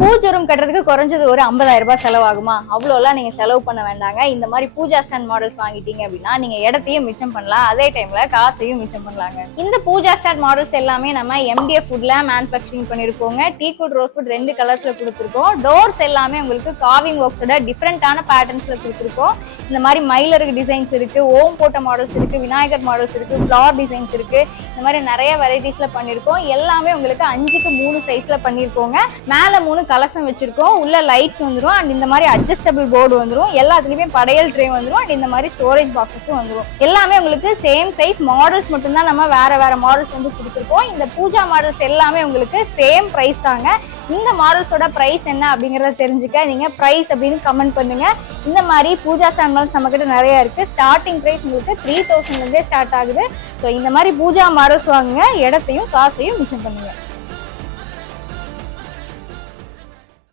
பூஜை ரூம் கட்டுறதுக்கு குறைஞ்சது ஒரு 50,000 ரூபாய் செலவாகுமா? அவ்வளோலாம் நீங்க செலவு பண்ண வேண்டாங்க. இந்த மாதிரி பூஜா ஸ்டாண்ட் மாடல்ஸ் வாங்கிட்டீங்க அப்படின்னா நீங்க இடத்தையும் மிச்சம் பண்ணலாம், அதே டைம்ல காசையும் மிச்சம் பண்ணலாங்க. இந்த பூஜா ஸ்டாண்ட் மாடல்ஸ் எல்லாமே நம்ம MDF வுட்ல மேனுஃபேக்சரிங் பண்ணிருக்கோங்க. டீக்வுட், ரோஸ்வுட் 2 கலர்ஸ்ல கொடுத்துருக்கோம். டோர்ஸ் எல்லாமே உங்களுக்கு கார்விங் ஒர்க்ஸோட டிஃப்ரெண்டான பேட்டர்ன்ஸ்ல கொடுத்துருக்கோம். இந்த மாதிரி மயிலருக்கு டிசைன்ஸ் இருக்கு, ஓம் போட்ட மாடல்ஸ் இருக்கு, விநாயகர் மாடல்ஸ் இருக்கு, ஃபிளவர் டிசைன்ஸ் இருக்கு. இந்த மாதிரி நிறைய வெரைட்டிஸ்ல பண்ணிருக்கோம். எல்லாமே உங்களுக்கு 5க்கு 3 சைஸ்ல பண்ணிருக்கோங்க. மேல 3 கலசம் வச்சிருக்கோம், உள்ள லைட்ஸ் வந்துடும் அண்ட் இந்த மாதிரி அட்ஜஸ்டபிள் போர்டு வந்துடும். எல்லாத்துலயுமே படையல் ட்ரே வந்துடும் அண்ட் இந்த மாதிரி ஸ்டோரேஜ் பாக்ஸஸும் வந்துடும். எல்லாமே உங்களுக்கு சேம் சைஸ். மாடல்ஸ் மட்டும்தான் நம்ம வேற வேற மாடல்ஸ் வந்து கொடுத்துருக்கோம். இந்த பூஜா மாடல்ஸ் எல்லாமே உங்களுக்கு சேம் பிரைஸ் தாங்க. இந்த மாடல்ஸோட பிரைஸ் என்ன அப்படிங்கறத தெரிஞ்சுக்க நீங்க பிரைஸ் அப்படின்னு கமெண்ட் பண்ணுங்க. இந்த மாதிரி பூஜா ஸ்டாண்ட் மாடல்ஸ் நம்ம கிட்ட நிறைய இருக்கு. ஸ்டார்டிங் பிரைஸ் உங்களுக்கு 3000 இருந்தே ஸ்டார்ட் ஆகுது. ஸோ இந்த மாதிரி பூஜா மாடல்ஸ் வாங்குங்க, இடத்தையும் காசையும் மிச்சம் பண்ணுங்க.